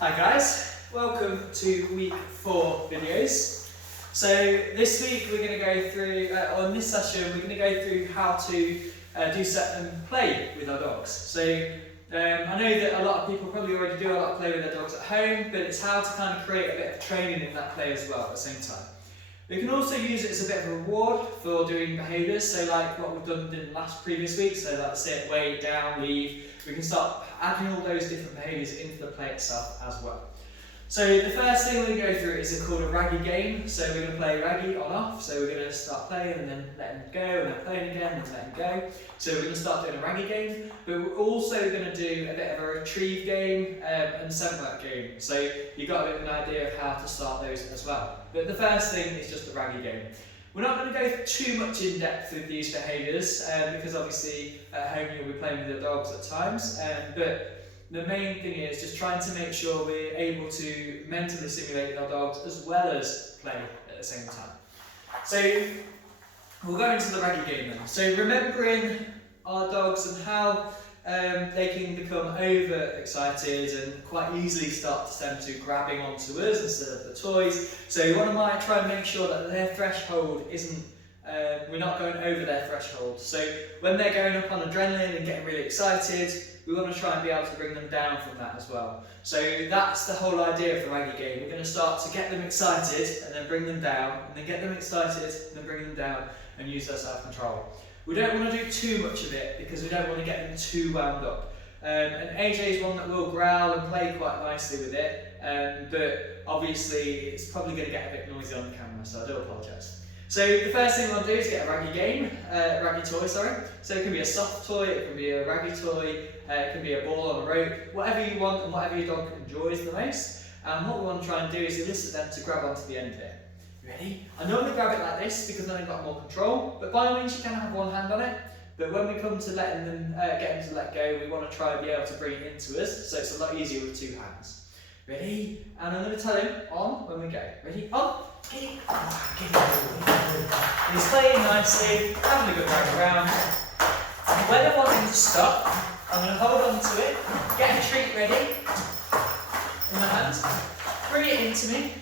Hi guys, welcome to week 4 videos. So this week we're going to go through, on this session we're going to go through how to do set and play with our dogs. So I know that a lot of people probably already do a lot of play with their dogs at home, but it's how to kind of create a bit of training in that play as well at the same time. We can also use it as a bit of a reward for doing behaviours, so like what we've done in the previous week, so like sit, wait, down, leave. We can start adding all those different behaviours into the play itself as well. So the first thing we're going to go through is called a raggy game. So we're going to play raggy on off, so we're going to start playing and then letting go, and then playing again and letting go. So we're going to start doing a raggy game, but we're also going to do a bit of a retrieve game and scent work game. So you've got a bit of an idea of how to start those as well. But the first thing is just a raggy game. We're not going to go too much in depth with these behaviours because obviously at home you'll be playing with your dogs at times, but the main thing is just trying to make sure we're able to mentally simulate our dogs as well as play at the same time. So we'll go into the raggy game then. So remembering our dogs and how they can become overexcited and quite easily start to tend to grabbing onto us instead of the toys. So you want to try and make sure that their threshold isn't, we're not going over their threshold. So when they're going up on adrenaline and getting really excited, we want to try and be able to bring them down from that as well. So that's the whole idea of the raggy game. We're going to start to get them excited and then bring them down, and then get them excited and then bring them down and use their self-control. We don't want to do too much of it because we don't want to get them too wound up. And AJ is one that will growl and play quite nicely with it, but obviously it's probably going to get a bit noisy on the camera, so I do apologise. So the first thing we want to do is get a raggy toy, sorry. So it can be a soft toy, it can be a raggy toy, it can be a ball on a rope, whatever you want and whatever your dog enjoys the most. And what we want to try and do is elicit them to grab onto the end of it. Ready? I normally grab it like this because then I've got more control, but by all means you can have one hand on it. But when we come to letting them, get them to let go, we want to try and be able to bring it into us, so it's a lot easier with 2 hands. Ready? And I'm going to tell him on when we go. Ready? On! He's playing nicely, having a good rag around. When I want him to stop, I'm going to hold on to it, get a treat ready in my hand, bring it into me,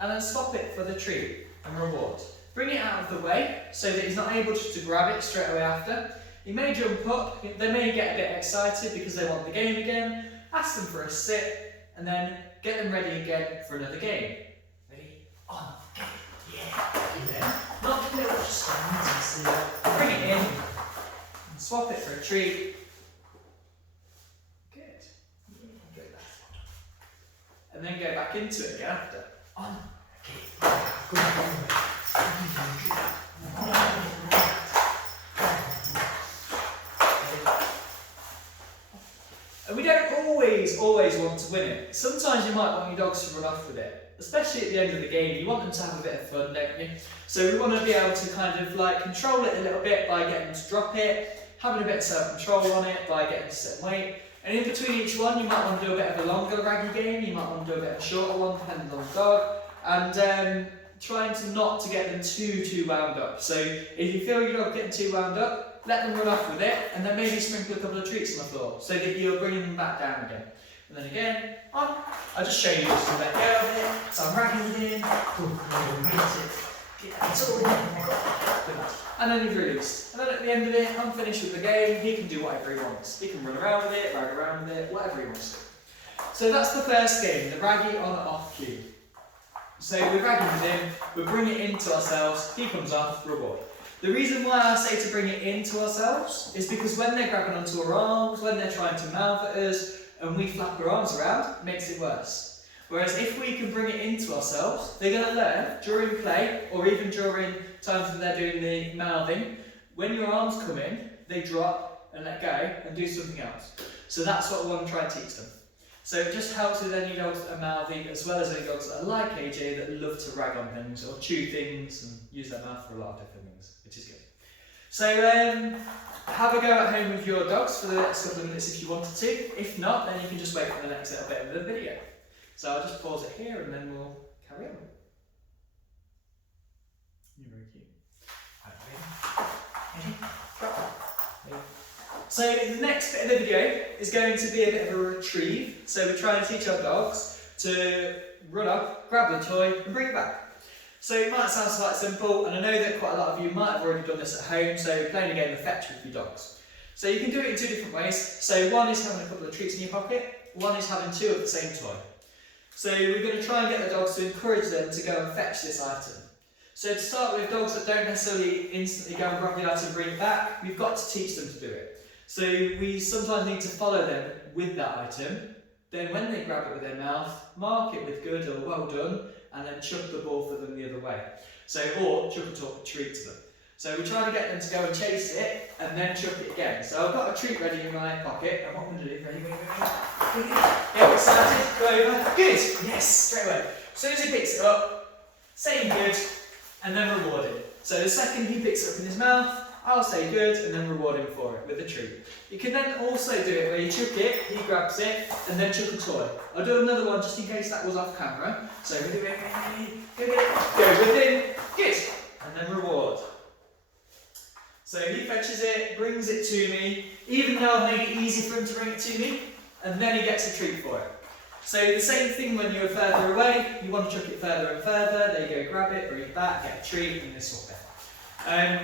and then swap it for the treat and reward. Bring it out of the way so that he's not able to grab it straight away after. He may jump up, they may get a bit excited because they want the game again. Ask them for a sit, and then get them ready again for another game. Ready? On. Go. Yeah. Not little stones. Bring it in, and swap it for a treat. Good. Yeah, go back. And then go back into it again after. On. Good. And we don't always want to win it. Sometimes you might want your dogs to run off with it, especially at the end of the game. You want them to have a bit of fun, don't you? So we want to be able to kind of like control it a little bit by getting them to drop it, having a bit of self-control on it by getting them to sit and wait. And in between each one, you might want to do a bit of a longer raggy game, you might want to do a bit of a shorter one, depending on the dog. And trying to not to get them too wound up. So if you feel your dog getting too wound up, let them run off with it, and then maybe sprinkle a couple of treats on the floor so that you're bringing them back down again. And then again, on. I'll just show you just to let go of it. So I'm ragging it in. It's all in. And then you've released. And then at the end of it, I'm finished with the game. He can do whatever he wants. He can run around with it, rag around with it, whatever he wants to. So that's the first game, the raggy on and off cue. So we're ragging with him, we bring it into ourselves, he comes off, reward. The reason why I say to bring it into ourselves is because when they're grabbing onto our arms, when they're trying to mouth at us, and we flap our arms around, it makes it worse. Whereas if we can bring it into ourselves, they're going to learn during play, or even during times when they're doing the mouthing, when your arms come in, they drop and let go and do something else. So that's what we want to try and teach them. So it just helps with any dogs that are mouthy, as well as any dogs that are like AJ that love to rag on things or chew things and use their mouth for a lot of different things, which is good. So have a go at home with your dogs for the next couple of minutes if you wanted to. If not, then you can just wait for the next little bit of the video. So I'll just pause it here and then we'll carry on. You're very cute. Ready? Ready? Drop. Ready? So the next bit of the video is going to be a bit of a retrieve. So we're trying to teach our dogs to run up, grab the toy and bring it back. So it might sound quite simple, and I know that quite a lot of you might have already done this at home, so playing a game of fetch with your dogs. So you can do it in two different ways. So one is having a couple of treats in your pocket, one is having two of the same toy. So we're going to try and get the dogs to encourage them to go and fetch this item. So to start with, dogs that don't necessarily instantly go and grab the item and bring it back, we've got to teach them to do it. So we sometimes need to follow them with that item. Then when they grab it with their mouth, mark it with good or well done, and then chuck the ball for them the other way. So, or chuck a treat to them. So we're trying to get them to go and chase it, and then chuck it again. So I've got a treat ready in my pocket, and what I'm going to do, ready, get excited, go over, good, yes, straight away. As soon as he picks it up, say good, and then reward him. So the second he picks it up in his mouth, I'll say good and then reward him for it with a treat. You can then also do it where you chuck it, he grabs it, and then chuck a toy. I'll do another one just in case that was off camera. So go get it, go within, good, and then reward. So he fetches it, brings it to me, even though I've made it easy for him to bring it to me, and then he gets a treat for it. So the same thing when you're further away, you want to chuck it further and further, there you go, grab it, bring it back, get a treat, and this sort of thing.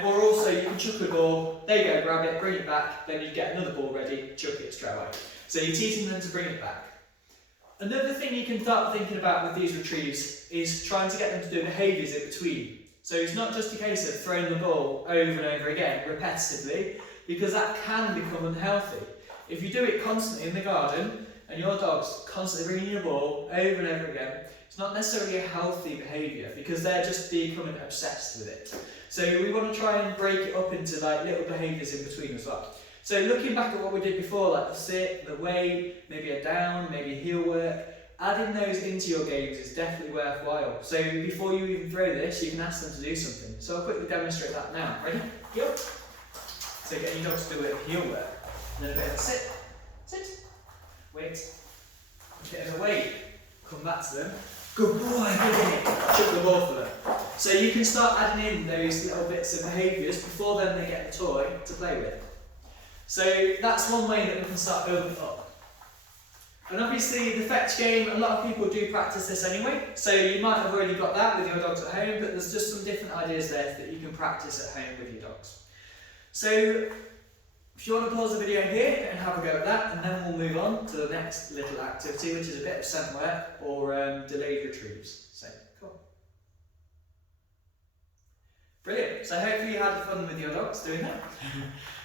Or also you can chuck a ball, there you go, grab it, bring it back, then you get another ball ready, chuck it straight away. So you're teaching them to bring it back. Another thing you can start thinking about with these retrieves is trying to get them to do behaviours in between. So it's not just a case of throwing the ball over and over again, repetitively, because that can become unhealthy. If you do it constantly in the garden, and your dog's constantly bringing you a ball over and over again, it's not necessarily a healthy behaviour, because they're just becoming obsessed with it. So we want to try and break it up into like little behaviours in between as well. So looking back at what we did before, like the sit, the wait, maybe a down, maybe a heel work, adding those into your games is definitely worthwhile. So before you even throw this, you can ask them to do something. So I'll quickly demonstrate that now. Ready? Yep. So getting your dogs to do a bit of heel work. And then a bit of a sit, wait, a bit of a wait, come back to them. Good boy, good. Chuck the ball for them. So you can start adding in those little bits of behaviours before then they get the toy to play with. So that's one way that we can start building it up. And obviously the fetch game, a lot of people do practice this anyway, so you might have already got that with your dogs at home, but there's just some different ideas there that you can practice at home with your dogs. So if you want to pause the video here and have a go at that, and then we'll move on to the next little activity, which is a bit of scent work or delayed retrieves. So, cool. Brilliant. So hopefully you had fun with your dogs doing that.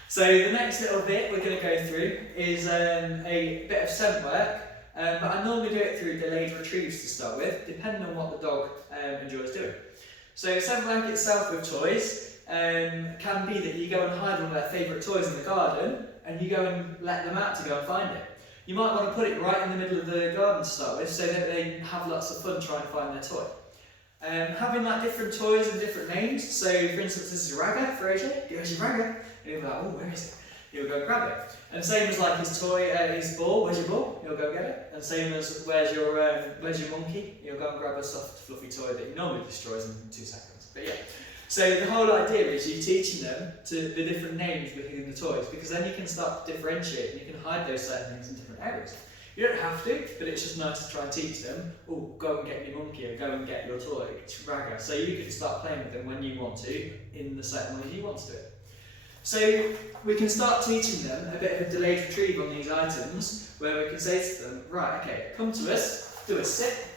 So the next little bit we're going to go through is a bit of scent work, but I normally do it through delayed retrieves to start with, depending on what the dog enjoys doing. So scent work itself with toys can be that you go and hide one of their favourite toys in the garden and you go and let them out to go and find it. You might want to put it right in the middle of the garden to start with so that they have lots of fun trying to find their toy. Having like different toys and different names, so for instance this is Ragga for AJ, where's your Ragga? And he'll be like, oh where is it? He'll go grab it. And same as like his toy, his ball, where's your ball? He'll go get it. And same as where's your monkey? He'll go and grab a soft fluffy toy that he normally destroys in 2 seconds. But yeah. So the whole idea is you teaching them to the different names within the toys, because then you can start to differentiate and you can hide those certain things in different areas. You don't have to, but it's just nice to try and teach them, oh, go and get your monkey or go and get your toy, it's Ragga. So you can start playing with them when you want to, in the certain ways you want to do it. So we can start teaching them a bit of a delayed retrieve on these items, where we can say to them, right, okay, come to us, do a sit,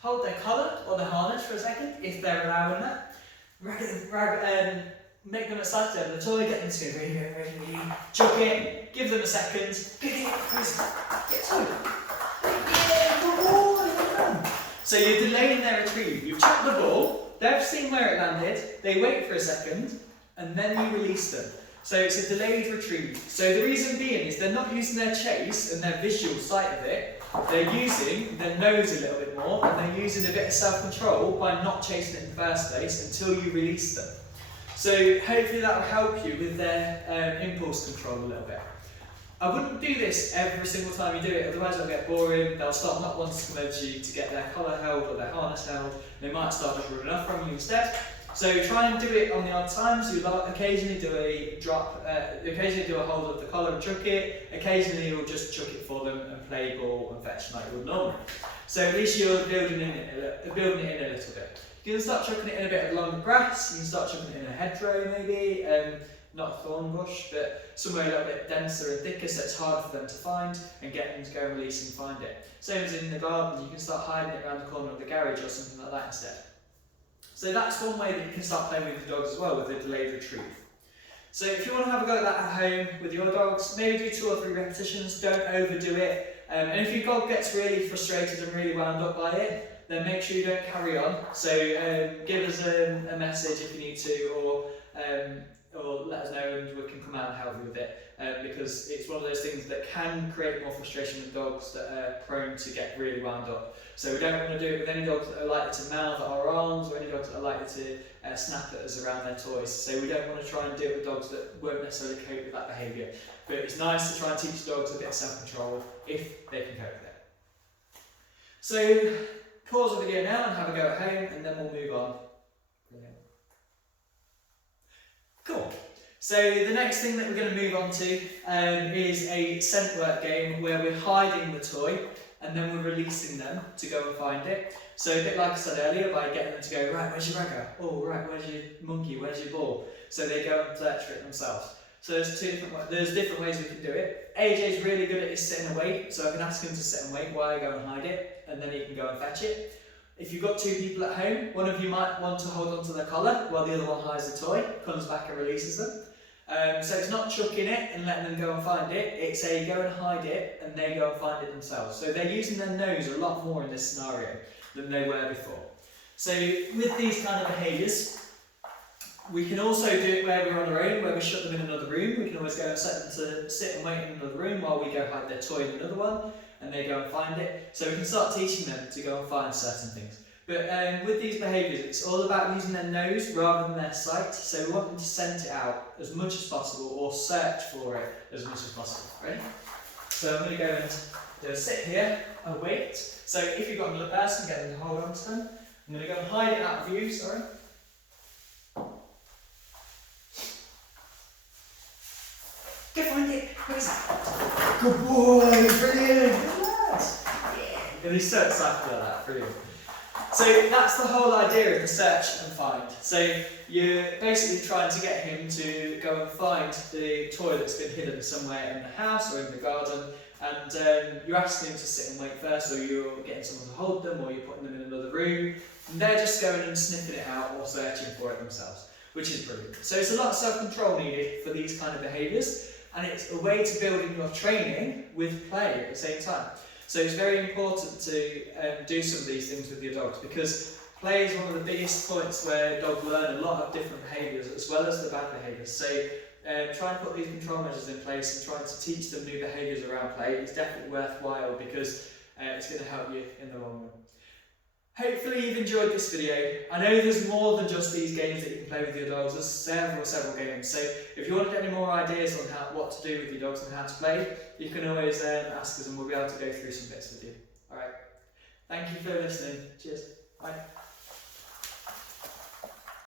hold their collar or their harness for a second, if they're allowing that. Make them excited over the toy, get them to go ready, chuck it, give them a second, get toy. Yeah, good boy. So you're delaying their retrieve. You've chucked the ball, they've seen where it landed, they wait for a second, and then you release them. So it's a delayed retrieve. So the reason being is they're not using their chase and their visual sight of it, they're using their nose a little bit more, and they're using a bit of self-control by not chasing it in the first place until you release them. So hopefully that will help you with their impulse control a little bit. I wouldn't do this every single time you do it, otherwise it'll get boring. They'll start not wanting to come over to you to get their collar held or their harness held. They might start just running off from you instead. So try and do it on the odd times. You occasionally do a drop, occasionally do a hold of the collar and chuck it. Occasionally you'll just chuck it for them and play ball and fetch like you would normally. So at least you're building it in a little bit. You can start chucking it in a bit of longer grass. You can start chucking it in a hedgerow maybe, not a thorn bush, but somewhere a little bit denser and thicker so it's hard for them to find and get them to go and release and find it. Same as in the garden, you can start hiding it around the corner of the garage or something like that instead. So that's one way that you can start playing with your dogs as well, with a delayed retrieve. So if you want to have a go at that at home with your dogs, maybe do 2 or 3 repetitions, don't overdo it. And if your dog gets really frustrated and really wound up by it, then make sure you don't carry on. So give us a message if you need to, or let us know and we can come out and help you with it. Because it's one of those things that can create more frustration with dogs that are prone to get really wound up. So we don't want to do it with any dogs that are likely to mouth at our arms or any dogs that are likely to snap at us around their toys. So we don't want to try and do it with dogs that won't necessarily cope with that behaviour. But it's nice to try and teach dogs a bit of self-control if they can cope with it. So pause the video now and have a go at home and then we'll move on. Brilliant. Cool. So the next thing that we're going to move on to is a scent work game where we're hiding the toy and then we're releasing them to go and find it. So a bit like I said earlier, by getting them to go, right, where's your ragga? Oh, right, where's your monkey? Where's your ball? So they go and search for it themselves. So there's different ways we can do it. AJ's really good at his sit and wait, so I can ask him to sit and wait while I go and hide it, and then he can go and fetch it. If you've got 2 people at home, one of you might want to hold onto their collar while the other one hides the toy, comes back and releases them. So it's not chucking it and letting them go and find it, it's a go and hide it and they go and find it themselves. So they're using their nose a lot more in this scenario than they were before. So with these kind of behaviours, we can also do it where we're on our own, where we shut them in another room. We can always go and set them to sit and wait in another room while we go hide their toy in another one and they go and find it. So we can start teaching them to go and find certain things. But with these behaviours, it's all about using their nose rather than their sight. So we want them to scent it out as much as possible or search for it as much as possible. Ready? So I'm going to go and do a sit here and wait. So if you've got another person, get them to hold on to them. I'm going to go and hide it out of view, sorry. Go find it. Where is it? Good boy, brilliant. Yes. Yeah. And he's so excited about that, brilliant. So that's the whole idea of the search and find. So you're basically trying to get him to go and find the toy that's been hidden somewhere in the house or in the garden, and you're asking him to sit and wait first, or you're getting someone to hold them, or you're putting them in another room, and they're just going and sniffing it out or searching for it themselves, which is brilliant. So it's a lot of self-control needed for these kind of behaviours, and it's a way to build in your training with play at the same time. So it's very important to do some of these things with your dogs, because play is one of the biggest points where dogs learn a lot of different behaviours as well as the bad behaviours. So try and put these control measures in place and trying to teach them new behaviours around play is definitely worthwhile, because it's going to help you in the long run. Hopefully you've enjoyed this video. I know there's more than just these games that you can play with your dogs. There's several games. So if you want to get any more ideas on what to do with your dogs and how to play, you can always ask us and we'll be able to go through some bits with you. Alright. Thank you for listening. Cheers. Bye.